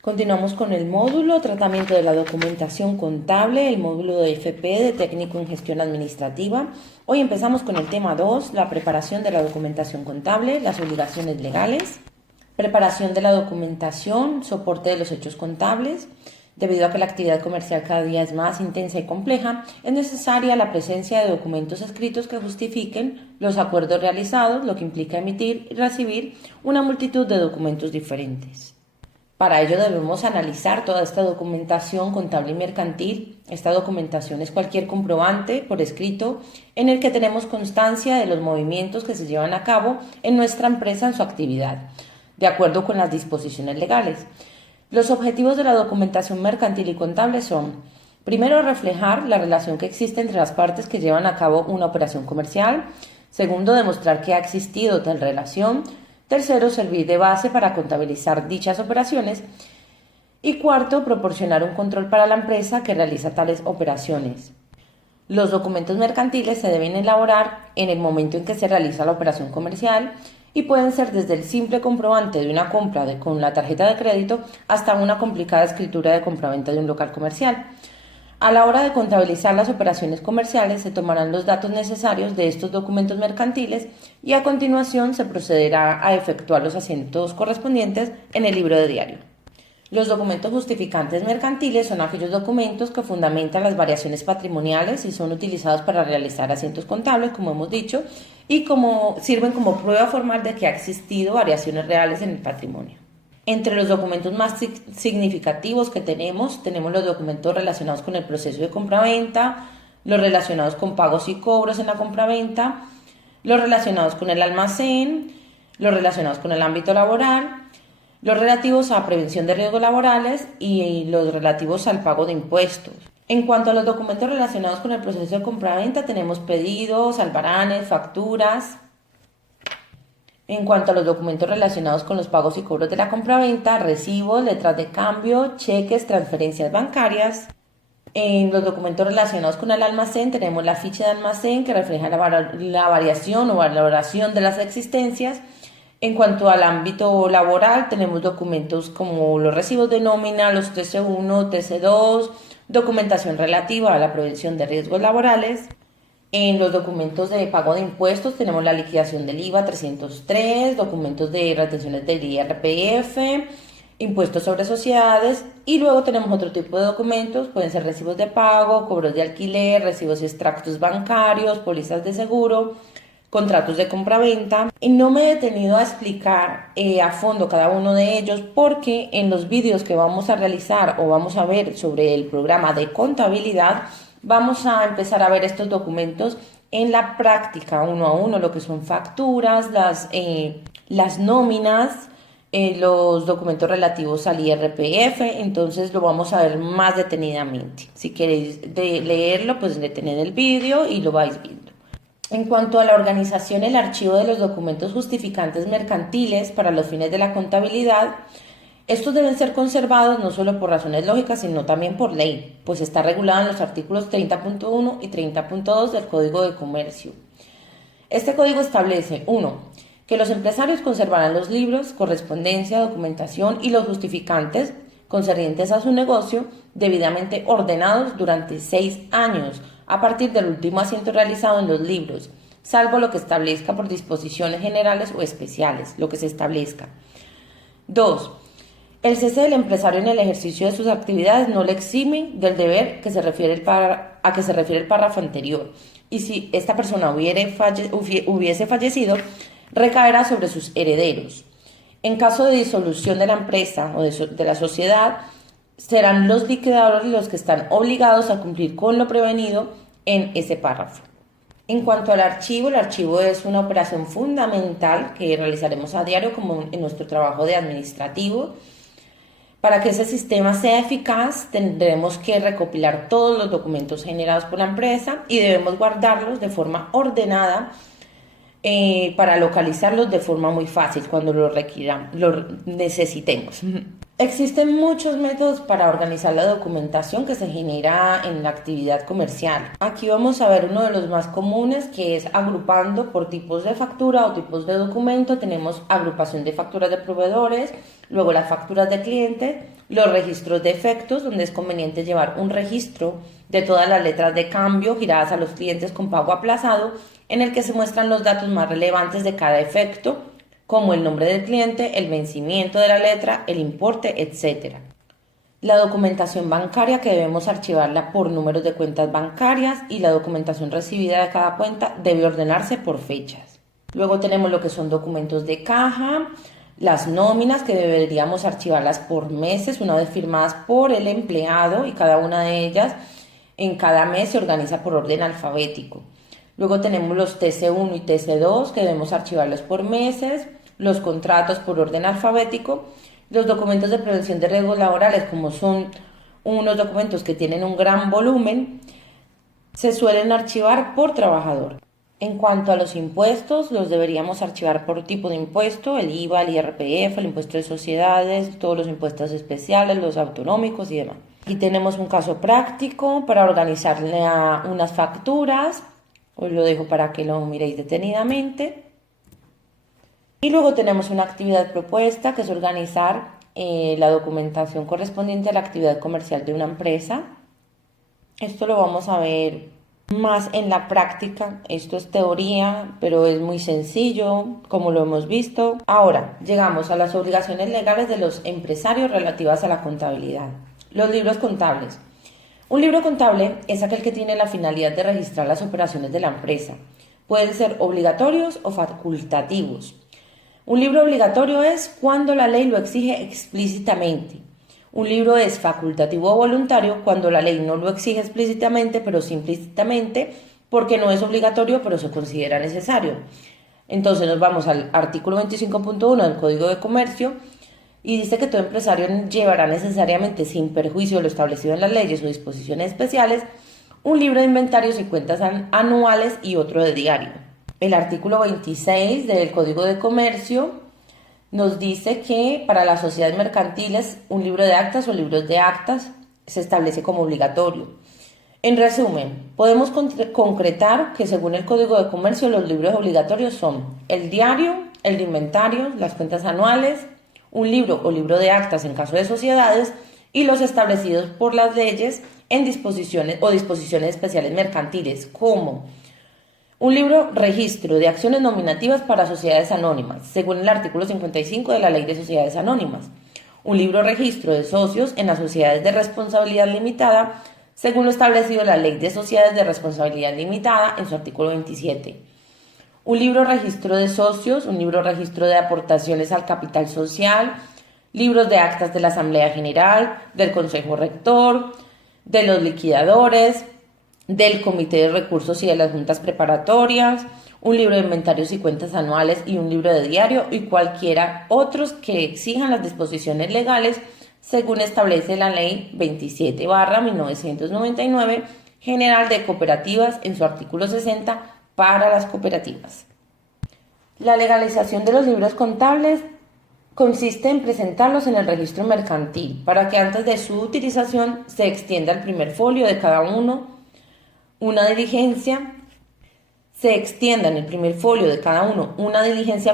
Continuamos con el módulo Tratamiento de la documentación contable, el módulo de FP de Técnico en Gestión Administrativa. Hoy empezamos con el tema 2, la preparación de la documentación contable, las obligaciones legales, preparación de la documentación, soporte de los hechos contables. Debido a que la actividad comercial cada día es más intensa y compleja, es necesaria la presencia de documentos escritos que justifiquen los acuerdos realizados, lo que implica emitir y recibir una multitud de documentos diferentes. Para ello debemos analizar toda esta documentación contable y mercantil. Esta documentación es cualquier comprobante por escrito en el que tenemos constancia de los movimientos que se llevan a cabo en nuestra empresa en su actividad, de acuerdo con las disposiciones legales. Los objetivos de la documentación mercantil y contable son: primero, reflejar la relación que existe entre las partes que llevan a cabo una operación comercial. Segundo, demostrar que ha existido tal relación. Tercero, servir de base para contabilizar dichas operaciones. Y cuarto, proporcionar un control para la empresa que realiza tales operaciones. Los documentos mercantiles se deben elaborar en el momento en que se realiza la operación comercial y pueden ser desde el simple comprobante de una compra con la tarjeta de crédito hasta una complicada escritura de compraventa de un local comercial. A la hora de contabilizar las operaciones comerciales se tomarán los datos necesarios de estos documentos mercantiles y a continuación se procederá a efectuar los asientos correspondientes en el libro de diario. Los documentos justificantes mercantiles son aquellos documentos que fundamentan las variaciones patrimoniales y son utilizados para realizar asientos contables, como hemos dicho, y sirven como prueba formal de que ha existido variaciones reales en el patrimonio. Entre los documentos más significativos que tenemos los documentos relacionados con el proceso de compraventa, los relacionados con pagos y cobros en la compraventa, los relacionados con el almacén, los relacionados con el ámbito laboral, los relativos a prevención de riesgos laborales y los relativos al pago de impuestos. En cuanto a los documentos relacionados con el proceso de compraventa, tenemos pedidos, albaranes, facturas. En cuanto a los documentos relacionados con los pagos y cobros de la compraventa, recibos, letras de cambio, cheques, transferencias bancarias. En los documentos relacionados con el almacén tenemos la ficha de almacén que refleja la variación o valoración de las existencias. En cuanto al ámbito laboral, tenemos documentos como los recibos de nómina, los TC1, TC2, documentación relativa a la prevención de riesgos laborales. En los documentos de pago de impuestos tenemos la liquidación del IVA 303, documentos de retenciones del IRPF, impuestos sobre sociedades, y luego tenemos otro tipo de documentos, pueden ser recibos de pago, cobros de alquiler, recibos y extractos bancarios, pólizas de seguro, contratos de compraventa. Y no me he detenido a explicar a fondo cada uno de ellos porque en los vídeos que vamos a realizar o vamos a ver sobre el programa de contabilidad, vamos a empezar a ver estos documentos en la práctica, uno a uno, lo que son facturas, las nóminas, los documentos relativos al IRPF. Entonces lo vamos a ver más detenidamente. Si queréis leerlo, pues detened el vídeo y lo vais viendo. En cuanto a la organización, el archivo de los documentos justificantes mercantiles para los fines de la contabilidad, estos deben ser conservados no solo por razones lógicas, sino también por ley, pues está regulado en los artículos 30.1 y 30.2 del Código de Comercio. Este código establece: 1. Que los empresarios conservarán los libros, correspondencia, documentación y los justificantes concernientes a su negocio debidamente ordenados durante 6 años, a partir del último asiento realizado en los libros, salvo lo que establezca por disposiciones generales o especiales, lo que se establezca. 2. El cese del empresario en el ejercicio de sus actividades no le exime del deber a que se refiere el párrafo anterior, y si esta persona hubiese fallecido, recaerá sobre sus herederos. En caso de disolución de la empresa o de la sociedad, serán los liquidadores los que están obligados a cumplir con lo prevenido en ese párrafo. En cuanto al archivo, el archivo es una operación fundamental que realizaremos a diario como en nuestro trabajo de administrativo. Para que ese sistema sea eficaz, tendremos que recopilar todos los documentos generados por la empresa y debemos guardarlos de forma ordenada para localizarlos de forma muy fácil cuando lo necesitemos. Existen muchos métodos para organizar la documentación que se genera en la actividad comercial. Aquí vamos a ver uno de los más comunes, que es agrupando por tipos de factura o tipos de documento. Tenemos agrupación de facturas de proveedores, luego las facturas de cliente, los registros de efectos, donde es conveniente llevar un registro de todas las letras de cambio giradas a los clientes con pago aplazado, en el que se muestran los datos más relevantes de cada efecto, como el nombre del cliente, el vencimiento de la letra, el importe, etc. La documentación bancaria, que debemos archivarla por números de cuentas bancarias, y la documentación recibida de cada cuenta debe ordenarse por fechas. Luego tenemos lo que son documentos de caja, las nóminas, que deberíamos archivarlas por meses una vez firmadas por el empleado, y cada una de ellas en cada mes se organiza por orden alfabético. Luego tenemos los TC1 y TC2, que debemos archivarlos por meses, los contratos por orden alfabético, los documentos de prevención de riesgos laborales, como son unos documentos que tienen un gran volumen, se suelen archivar por trabajador. En cuanto a los impuestos, los deberíamos archivar por tipo de impuesto: el IVA, el IRPF, el impuesto de sociedades, todos los impuestos especiales, los autonómicos y demás. Aquí tenemos un caso práctico para organizar unas facturas. Os lo dejo para que lo miréis detenidamente. Y luego tenemos una actividad propuesta, que es organizar la documentación correspondiente a la actividad comercial de una empresa. Esto lo vamos a ver más en la práctica. Esto es teoría, pero es muy sencillo, como lo hemos visto. Ahora, llegamos a las obligaciones legales de los empresarios relativas a la contabilidad. Los libros contables. Un libro contable es aquel que tiene la finalidad de registrar las operaciones de la empresa. Pueden ser obligatorios o facultativos. Un libro obligatorio es cuando la ley lo exige explícitamente. Un libro es facultativo o voluntario cuando la ley no lo exige explícitamente, pero sí implícitamente, porque no es obligatorio, pero se considera necesario. Entonces nos vamos al artículo 25.1 del Código de Comercio, y dice que todo empresario llevará necesariamente, sin perjuicio de lo establecido en las leyes o disposiciones especiales, un libro de inventarios y cuentas anuales y otro de diario. El artículo 26 del Código de Comercio nos dice que para las sociedades mercantiles un libro de actas o libros de actas se establece como obligatorio. En resumen, podemos concretar que según el Código de Comercio los libros obligatorios son el diario, el de inventarios, las cuentas anuales, un libro o libro de actas en caso de sociedades, y los establecidos por las leyes en disposiciones o disposiciones especiales mercantiles, como un libro registro de acciones nominativas para sociedades anónimas, según el artículo 55 de la Ley de Sociedades Anónimas. Un libro registro de socios en las sociedades de responsabilidad limitada, según lo establecido en la Ley de Sociedades de Responsabilidad Limitada en su artículo 27. Un libro registro de socios, un libro registro de aportaciones al capital social, libros de actas de la Asamblea General, del Consejo Rector, de los liquidadores, del Comité de Recursos y de las juntas preparatorias, un libro de inventarios y cuentas anuales y un libro de diario, y cualquiera otros que exijan las disposiciones legales según establece la Ley 27/1999 General de Cooperativas en su artículo 60 para las cooperativas. La legalización de los libros contables consiste en presentarlos en el registro mercantil para que antes de su utilización se extienda el primer folio de cada uno una diligencia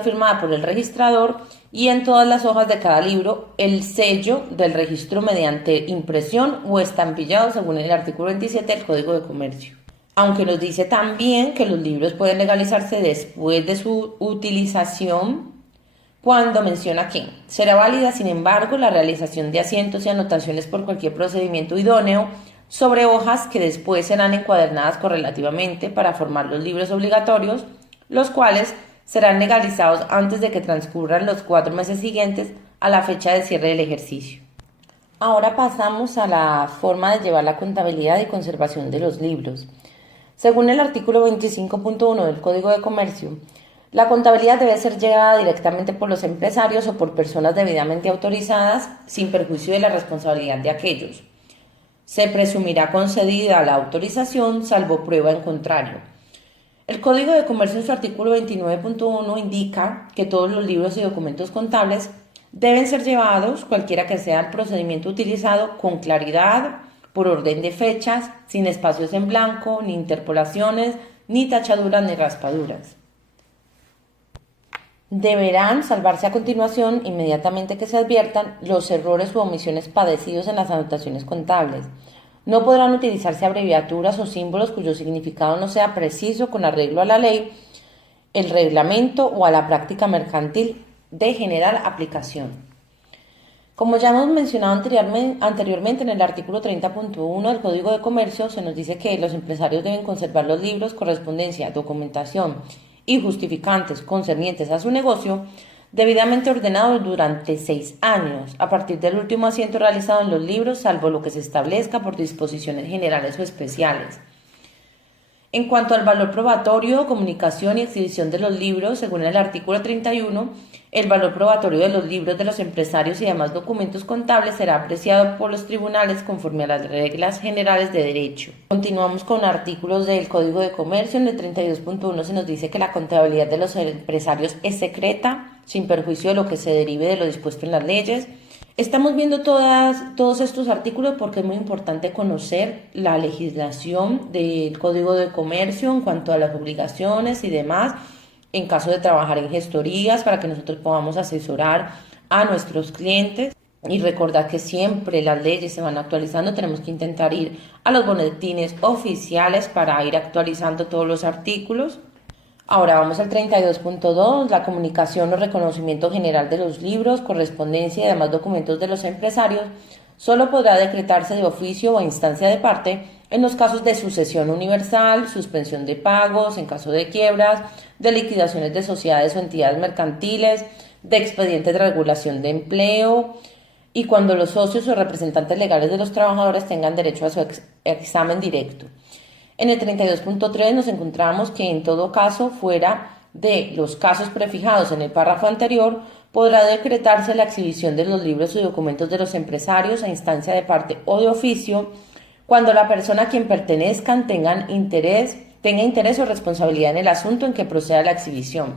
firmada por el registrador, y en todas las hojas de cada libro el sello del registro mediante impresión o estampillado según el artículo 27 del Código de Comercio. Aunque nos dice también que los libros pueden legalizarse después de su utilización, cuando menciona que será válida, sin embargo, la realización de asientos y anotaciones por cualquier procedimiento idóneo sobre hojas que después serán encuadernadas correlativamente para formar los libros obligatorios, los cuales serán legalizados antes de que transcurran los 4 meses siguientes a la fecha de cierre del ejercicio. Ahora pasamos a la forma de llevar la contabilidad y conservación de los libros. Según el artículo 25.1 del Código de Comercio, la contabilidad debe ser llevada directamente por los empresarios o por personas debidamente autorizadas, sin perjuicio de la responsabilidad de aquellos. Se presumirá concedida la autorización, salvo prueba en contrario. El Código de Comercio en su artículo 29.1 indica que todos los libros y documentos contables Deben ser llevados, cualquiera que sea el procedimiento utilizado, con claridad, por orden de fechas, sin espacios en blanco, ni interpolaciones, ni tachaduras ni raspaduras. Deberán salvarse a continuación, inmediatamente que se adviertan, los errores u omisiones padecidos en las anotaciones contables. No podrán utilizarse abreviaturas o símbolos cuyo significado no sea preciso con arreglo a la ley, el reglamento o a la práctica mercantil de general aplicación. Como ya hemos mencionado anteriormente en el artículo 30.1 del Código de Comercio, se nos dice que los empresarios deben conservar los libros, correspondencia, documentación y justificantes concernientes a su negocio debidamente ordenados durante 6 años, a partir del último asiento realizado en los libros, salvo lo que se establezca por disposiciones generales o especiales. En cuanto al valor probatorio, comunicación y exhibición de los libros, según el artículo 31, el valor probatorio de los libros de los empresarios y demás documentos contables será apreciado por los tribunales conforme a las reglas generales de derecho. Continuamos con artículos del Código de Comercio. En el 32.1 se nos dice que la contabilidad de los empresarios es secreta, sin perjuicio de lo que se derive de lo dispuesto en las leyes. Estamos viendo todos estos artículos porque es muy importante conocer la legislación del Código de Comercio en cuanto a las obligaciones y demás, en caso de trabajar en gestorías, para que nosotros podamos asesorar a nuestros clientes. Y recordar que siempre las leyes se van actualizando, tenemos que intentar ir a los boletines oficiales para ir actualizando todos los artículos. Ahora vamos al 32.2, la comunicación o reconocimiento general de los libros, correspondencia y demás documentos de los empresarios solo podrá decretarse de oficio o a instancia de parte en los casos de sucesión universal, suspensión de pagos, en caso de quiebras, de liquidaciones de sociedades o entidades mercantiles, de expedientes de regulación de empleo y cuando los socios o representantes legales de los trabajadores tengan derecho a su examen directo. En el 32.3 nos encontramos que en todo caso, fuera de los casos prefijados en el párrafo anterior, podrá decretarse la exhibición de los libros y documentos de los empresarios a instancia de parte o de oficio cuando la persona a quien pertenezcan tenga interés o responsabilidad en el asunto en que proceda la exhibición.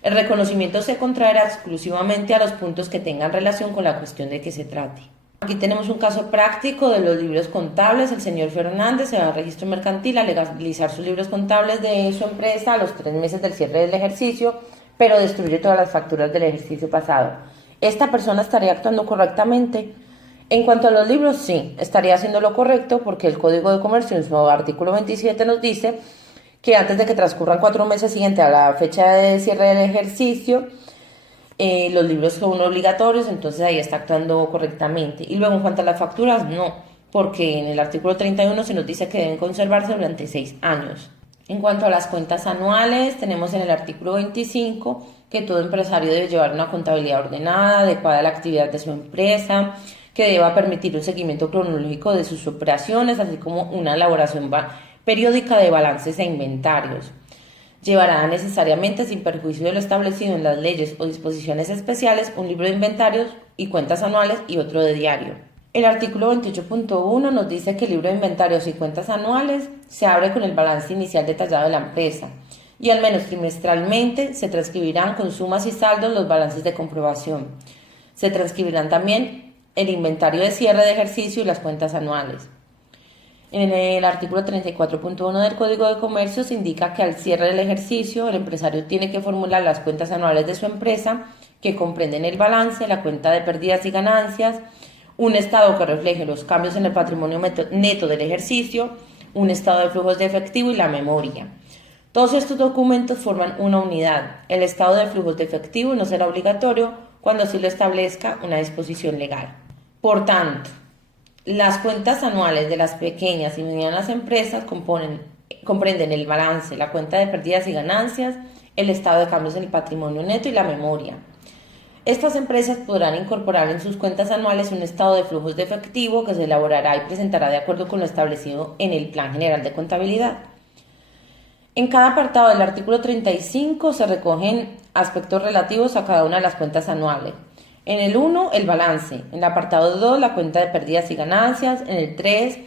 El reconocimiento se contraerá exclusivamente a los puntos que tengan relación con la cuestión de que se trate. Aquí tenemos un caso práctico de los libros contables. El señor Fernández se va al registro mercantil a legalizar sus libros contables de su empresa a los 3 meses del cierre del ejercicio, pero destruye todas las facturas del ejercicio pasado. ¿Esta persona estaría actuando correctamente? En cuanto a los libros, sí, estaría haciendo lo correcto porque el Código de Comercio en su artículo 27 nos dice que antes de que transcurran 4 meses siguientes a la fecha de cierre del ejercicio, los libros son obligatorios, entonces ahí está actuando correctamente. Y luego en cuanto a las facturas, no, porque en el artículo 31 se nos dice que deben conservarse durante 6 años. En cuanto a las cuentas anuales, tenemos en el artículo 25 que todo empresario debe llevar una contabilidad ordenada, adecuada a la actividad de su empresa, que deba permitir un seguimiento cronológico de sus operaciones, así como una elaboración periódica de balances e inventarios. Llevará necesariamente, sin perjuicio de lo establecido en las leyes o disposiciones especiales, un libro de inventarios y cuentas anuales y otro de diario. El artículo 28.1 nos dice que el libro de inventarios y cuentas anuales se abre con el balance inicial detallado de la empresa y al menos trimestralmente se transcribirán con sumas y saldos los balances de comprobación. Se transcribirán también el inventario de cierre de ejercicio y las cuentas anuales. En el artículo 34.1 del Código de Comercio se indica que al cierre del ejercicio el empresario tiene que formular las cuentas anuales de su empresa que comprenden el balance, la cuenta de pérdidas y ganancias, un estado que refleje los cambios en el patrimonio neto del ejercicio, un estado de flujos de efectivo y la memoria. Todos estos documentos forman una unidad. El estado de flujos de efectivo no será obligatorio cuando así lo establezca una disposición legal. Por tanto, las cuentas anuales de las pequeñas y medianas empresas comprenden el balance, la cuenta de pérdidas y ganancias, el estado de cambios en el patrimonio neto y la memoria. Estas empresas podrán incorporar en sus cuentas anuales un estado de flujos de efectivo que se elaborará y presentará de acuerdo con lo establecido en el Plan General de Contabilidad. En cada apartado del artículo 35 se recogen aspectos relativos a cada una de las cuentas anuales. En el 1, el balance. En el apartado 2, la cuenta de pérdidas y ganancias. En el 3,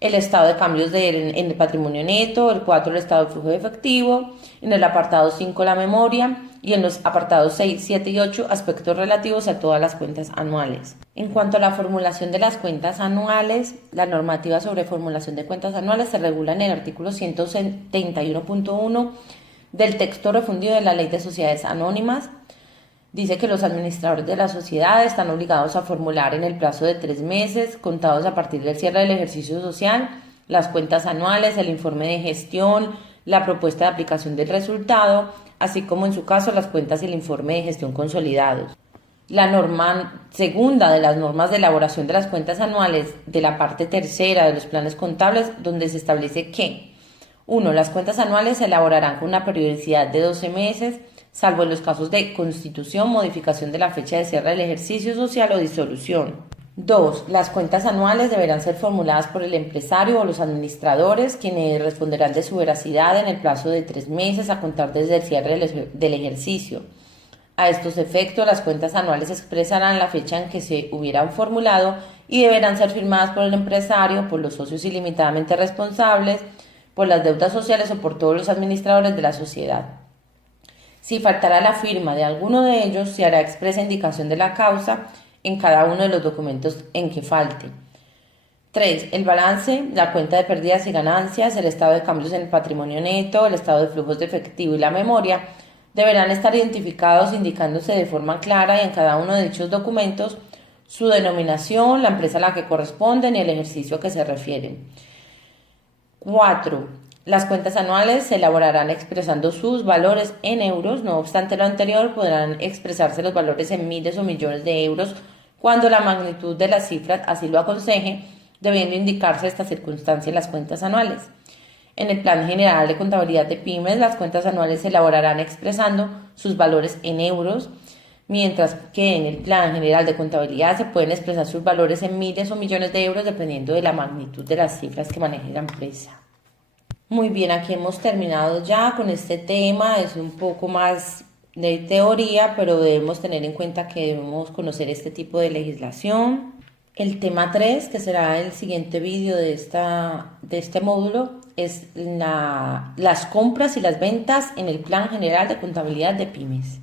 el estado de cambios en el patrimonio neto. El 4, el estado de flujo de efectivo. En el apartado 5, la memoria. y en los apartados 6, 7 y 8 aspectos relativos a todas las cuentas anuales. En cuanto a la formulación de las cuentas anuales, la normativa sobre formulación de cuentas anuales se regula en el artículo 171.1 del texto refundido de la Ley de Sociedades Anónimas. Dice que los administradores de la sociedad están obligados a formular en el plazo de 3 meses, contados a partir del cierre del ejercicio social, las cuentas anuales, el informe de gestión, la propuesta de aplicación del resultado, así como en su caso las cuentas y el informe de gestión consolidados. La norma segunda de las normas de elaboración de las cuentas anuales de la parte tercera de los planes contables, donde se establece que 1. Las cuentas anuales se elaborarán con una periodicidad de 12 meses, salvo en los casos de constitución, modificación de la fecha de cierre del ejercicio social o disolución. 2. Las cuentas anuales deberán ser formuladas por el empresario o los administradores, quienes responderán de su veracidad en el plazo de 3 meses a contar desde el cierre del ejercicio. A estos efectos, las cuentas anuales expresarán la fecha en que se hubieran formulado y deberán ser firmadas por el empresario, por los socios ilimitadamente responsables, por las deudas sociales o por todos los administradores de la sociedad. Si faltará la firma de alguno de ellos, se hará expresa indicación de la causa en cada uno de los documentos en que falte. 3. El balance, la cuenta de pérdidas y ganancias, el estado de cambios en el patrimonio neto, el estado de flujos de efectivo y la memoria deberán estar identificados indicándose de forma clara y en cada uno de dichos documentos su denominación, la empresa a la que corresponden y el ejercicio a que se refieren. 4. Las cuentas anuales se elaborarán expresando sus valores en euros, no obstante lo anterior podrán expresarse los valores en miles o millones de euros cuando la magnitud de las cifras así lo aconseje, debiendo indicarse esta circunstancia en las cuentas anuales. En el Plan General de Contabilidad de Pymes, las cuentas anuales se elaborarán expresando sus valores en euros, mientras que en el Plan General de Contabilidad se pueden expresar sus valores en miles o millones de euros dependiendo de la magnitud de las cifras que maneje la empresa. Muy bien, aquí hemos terminado ya con este tema, es un poco más de teoría, pero debemos tener en cuenta que debemos conocer este tipo de legislación. El tema 3, que será el siguiente vídeo de este módulo, es las compras y las ventas en el Plan General de Contabilidad de Pymes.